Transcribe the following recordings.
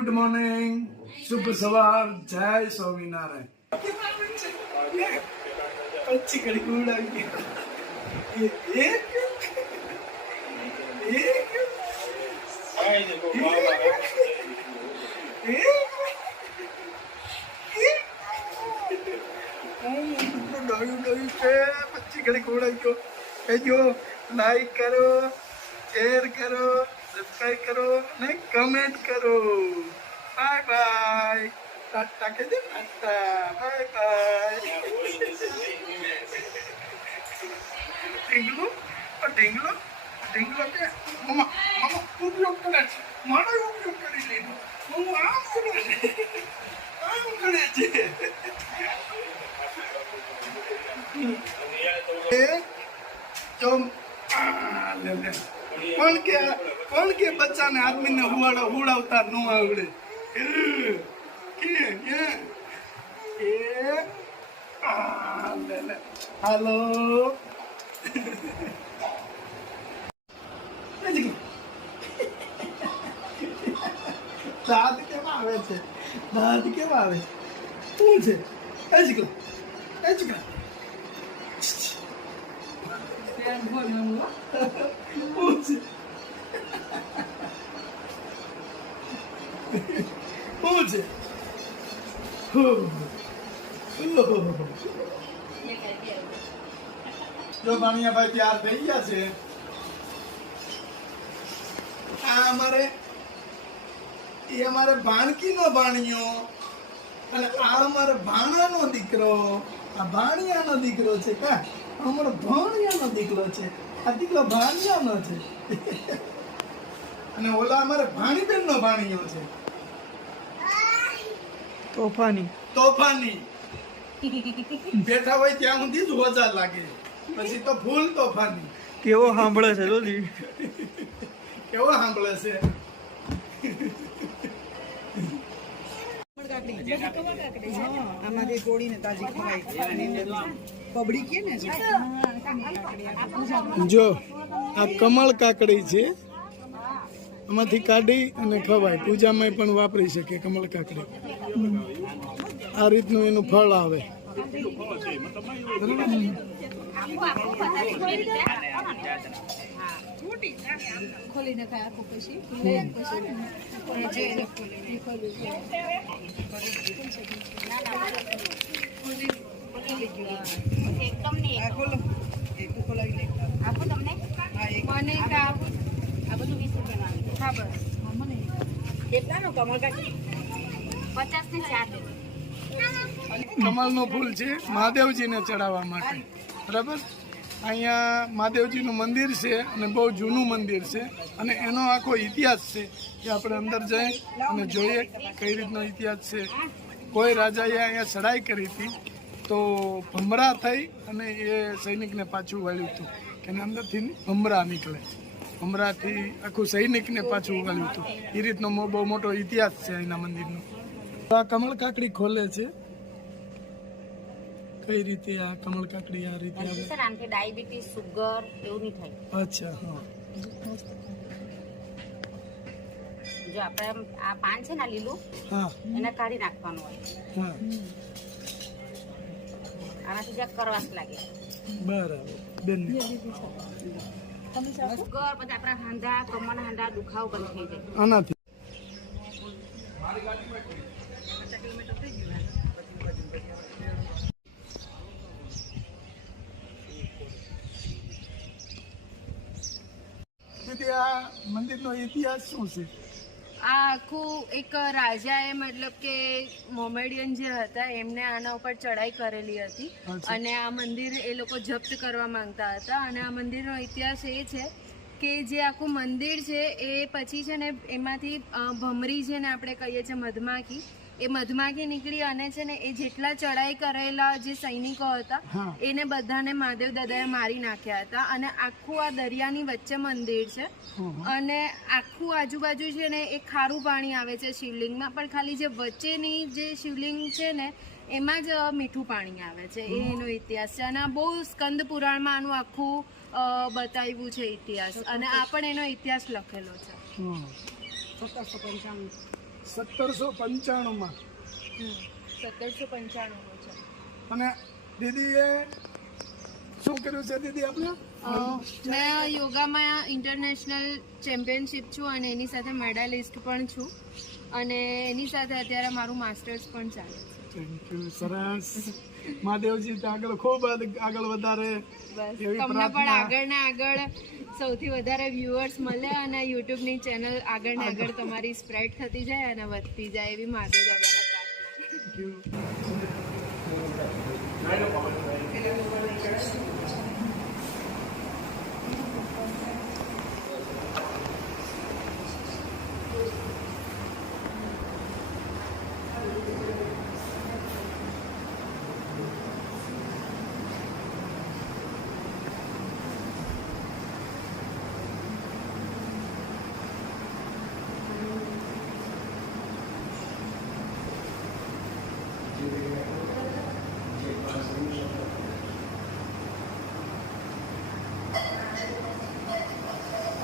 Good morning, શુભ સવાર, જય સ્વામિનારાયણ. अच्छी घड़ी उड़ाई अच्छी घड़ी उड़ाई को लाइक करो, शेयर करो, सब्सक्राइब करो ने कमेंट करो. Bye bye. टाटा के दे टाटा. Bye bye. ઢીંગલો ઢીંગલો ઢીંગલો કે મમ્મા મમ્મા ઉપયોગ કરે છે, મારો ઉપયોગ કરી લીધો. હું આમ કરે છે જો કોણ કે બચ્ચાને આદમીને હુડાવતા ન આવડે. હાલો દાંત કેવા આવે છે? દાંત કેવા આવે? શું છે? એજકો એજકો જો ભાણિયા ભાઈ તૈયાર થઈ ગયા છે. આ અમારે ભાણકીનો ભાણિયો અને આ અમારે ભાણાનો દીકરો. આ ભાણિયાનો દીકરો છે. કા અમારો ભાણિયાનો દીકરો છે. આ દીકરો ભાણિયાનો છે. અને ઓલા અમારે ભાણીબેનનો ભાણિયો છે. તોફાની બેઠા હોય ત્યાં સુધી જ હોજા લાગે, પછી તો ફૂલ તોફાની. કેવો સાંભળે છે લોલી, કેવો સાંભળે છે. જો આ કમળ કાકડી છે, આમાંથી કાઢી અને ખવાય. પૂજામાં પણ વાપરી શકે કમળ કાકડી. આ રીતનું એનું ફળ આવે. ખોલીને ખાય આપો પછી કમળનું ફૂલ છે મહાદેવજીને ચડાવવા માટે. બરાબર. અહીંયા મહાદેવજીનું મંદિર છે અને બહુ જૂનું મંદિર છે અને એનો આખો ઇતિહાસ છે કે આપણે અંદર જઈ અને જોઈએ કઈ રીતનો ઇતિહાસ છે. કોઈ રાજાએ અહીંયા ચડાઈ કરી હતી તો ભમરા થઈ અને એ સૈનિકને પાછું વાળ્યું હતું કે અંદરથી ભમરા નીકળે. ભમરાથી આખું સૈનિકને પાછું વાળ્યું હતું. એ રીતનો બહુ મોટો ઇતિહાસ છે અહીંના મંદિરનો. આ કમળ કાકડી ખોલે છે. કઈ રીતે આ કમળ કાકડી આ રીતે આવે? સર આનાથી ડાયાબિટીસ, સુગર એવું નહીં થાય. અચ્છા. હા. જો આપણે આ પાન છે ને લીલું, હા, એને કાઢી નાખવાનું હોય. હા, આનાથી જ્યાં કરવાસ લાગે. બરાબર બેન. સુગર પછી આપણા હાંધા, કમરના હાંધા દુખાવો બંધ થઈ જાય આનાથી. આ મંદિરનો ઇતિહાસ શું છે? આ આખું એક રાજાએ મતલબ કે મોમેડિયન જે હતા એમને આના ઉપર ચડાઈ કરેલી હતી અને આ મંદિર એ લોકો જપ્ત કરવા માંગતા હતા. અને આ મંદિરનો ઇતિહાસ એ છે કે જે આખું મંદિર છે એ પછી છે ને એમાંથી ભમરી છે ને આપણે કહીએ છીએ મધમાખી, એ મધમાખી નીકળી અને છે ને એ જેટલા ચડાઈ કરેલા જે સૈનિકો હતા એને બધાને મહાદેવ દાદાએ મારી નાખ્યા હતા. અને આખું આ દરિયાની વચ્ચે મંદિર છે અને આખું આજુબાજુ છે ને એ ખારું પાણી આવે છે શિવલિંગમાં, પણ ખાલી જે વચ્ચેની જે શિવલિંગ છે ને એમાં જ મીઠું પાણી આવે છે. એનો ઇતિહાસ છે અને બહુ સ્કંદ પુરાણમાં આનું આખું બતાવ્યું છે ઇતિહાસ અને આ પણ એનો ઇતિહાસ લખેલો છે. 1795 1795માં. 1795 છે. અને દીદીએ શું કર્યું છે દીદી આપણે? મેં યોગામાં ઇન્ટરનેશનલ ચેમ્પિયનશિપ છું અને એની સાથે મેડાલિસ્ટ પણ છું અને એની સાથે અત્યારે મારું માસ્ટર્સ પણ ચાલે છે. Thank you. સરસ. મહાદેવજી તો આગળ ખૂબ આગળ વધારે બસ એવી તમને પણ પ્રાર્થના. આગળ ને આગળ સૌથી વધારે વ્યુઅર્સ મળે અને યુટ્યુબની ચેનલ આગળ ને આગળ તમારી સ્પ્રેડ થતી જાય અને વધતી જાય એવી મહાદેવ દાદાને પ્રાર્થના.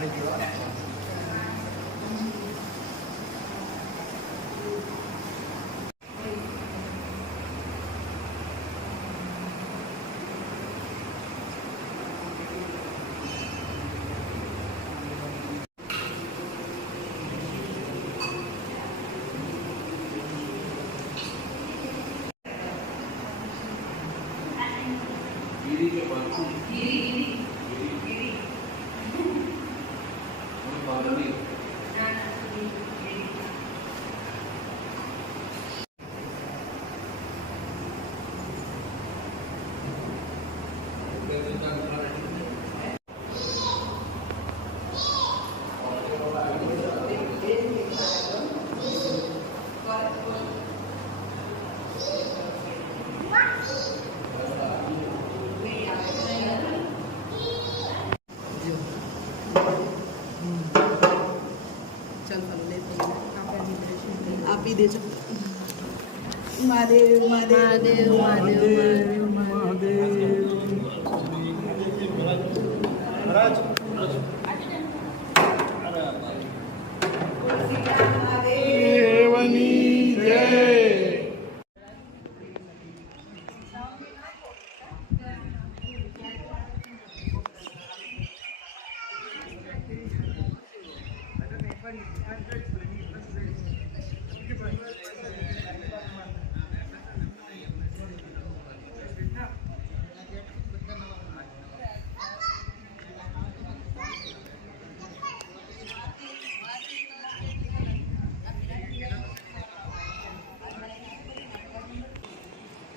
Thank you. આપી દેજો. મહાદેવ મહાદેવ મહાદેવ મહાદેવ દેવની જય.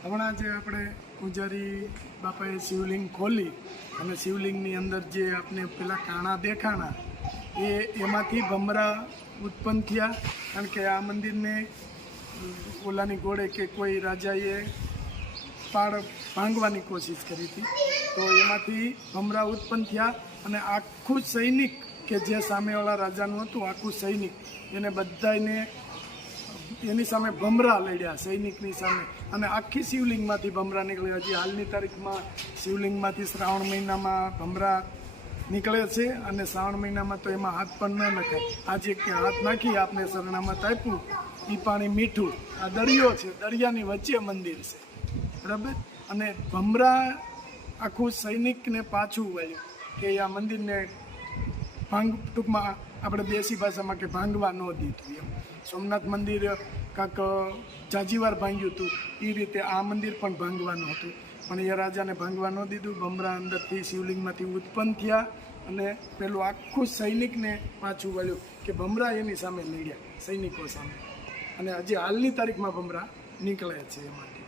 હમણાં જે આપણે પૂજારી બાપાએ શિવલિંગ ખોલી અને શિવલિંગની અંદર જે આપણે પેલા કાણા દેખાણા એમાંથી ભમરા ઉત્પન્ન થયા. કારણ કે આ મંદિરને ઓલાની ઘોડે કે કોઈ રાજાએ ભાંગવાની કોશિશ કરી હતી, તો એમાંથી ભમરા ઉત્પન્ન થયા અને આખું સૈનિક કે જે સામેવાળા રાજાનું હતું, આખું સૈનિક એને બધાને એની સામે ભમરા લડ્યા સૈનિકની સામે, અને આખી શિવલિંગમાંથી ભમરા નીકળ્યા. હજી હાલની તારીખમાં શિવલિંગમાંથી શ્રાવણ મહિનામાં ભમરા નીકળે છે અને શ્રાવણ મહિનામાં તો એમાં હાથ પણ ન નખાય. આજે કે હાથ નાખી આપણે શરણામાં તાપ્યું, એ પાણી મીઠું. આ દરિયો છે, દરિયાની વચ્ચે મંદિર છે, બરાબર. અને ભમરા આખું સૈનિકને પાછું વળ્યું કે આ મંદિરને ટૂંકમાં આપણે દેશી ભાષામાં કે ભાંગવા ન દીધું એમ. સોમનાથ મંદિર કાંક જાજીવાર ભાંગ્યું હતું, એ રીતે આ મંદિર પણ ભાંગવાનું હતું, પણ એ રાજાને ભાંગવા ન દીધું. ભમરા અંદરથી શિવલિંગમાંથી ઉત્પન્ન થયા અને પેલું આખું સૈનિકને પાછું વળ્યું કે ભમરા એની સામે લડ્યા, સૈનિકો સામે. અને હજી હાલની તારીખમાં ભમરા નીકળે છે એમાંથી.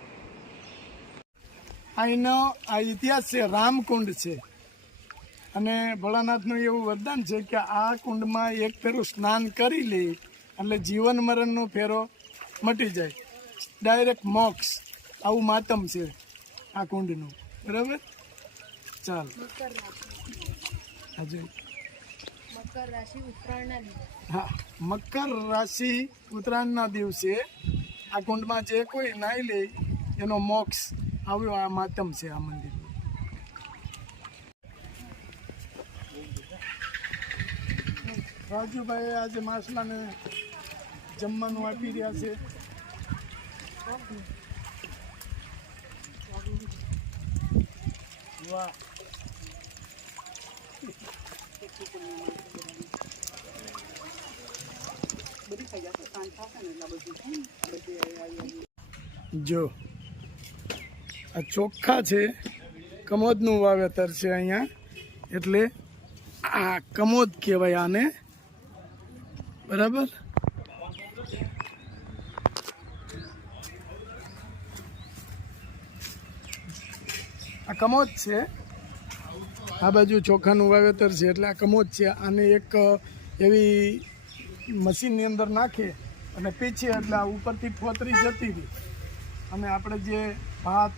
અહીંનો આ ઇતિહાસ છે, રામકુંડ છે. અને ભોળાનાથનું એવું વરદાન છે કે આ કુંડમાં એક ફેરું સ્નાન કરી લે એટલે જીવન મરણનો ફેરો મટી જાય, ડાયરેક્ટ મોક્ષ. આવું માતમ છે આ કુંડનું, બરાબર. ચાલ હજુ મકર રાશિ ઉત્તરાયણના દિવસે. હા, મકર રાશિ ઉત્તરાયણના દિવસે આ કુંડમાં જે કોઈ નાહી લે એનો મોક્ષ. આવ્યો આ માતમ છે આ મંદિર. રાજુભાઈ આજે માછલાને જમવાનું આપી રહ્યા છે. વાહ, જો આ ચોખ્ખા છે, કમોદનું વાવેતર છે અહીંયા, એટલે આ કમોદ કહેવાય આને, બરાબર. આ કમોદ છે, આ બાજુ ચોખાનું વાવેતર છે, એટલે આ કમોદ છે. આને એક એવી મશીનની અંદર નાખે અને પીછે એટલે આ ઉપરથી ફોતરી જતી રહી અને આપણે જે ભાત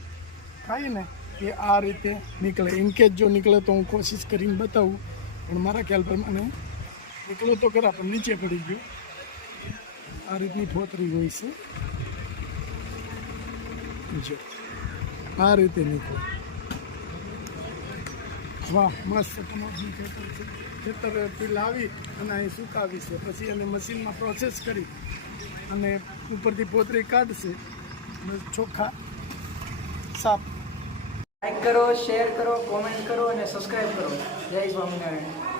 ખાઈએ ને એ આ રીતે નીકળે. ઇનકેસ જો નીકળે તો હું કોશિશ કરીને બતાવું, પણ મારા ખ્યાલ પ્રમાણે નીકળો તો ખરા પણ નીચે પડી ગયું. આ રીતની ફોતરી હોય છે, જો આ રીતે નીકળે. વાહ, મસ્ત કમોદનું ખેતર છે. ખેતરથી લાવી અને અહીં સુકાવી છે, પછી એને મશીનમાં પ્રોસેસ કરી અને ઉપરથી પોતરી કાઢશે અને ચોખ્ખા સાફ. લાઈક કરો, શેર કરો, કોમેન્ટ કરો અને સબસ્ક્રાઈબ કરો. જય સ્વામિનારાયણ.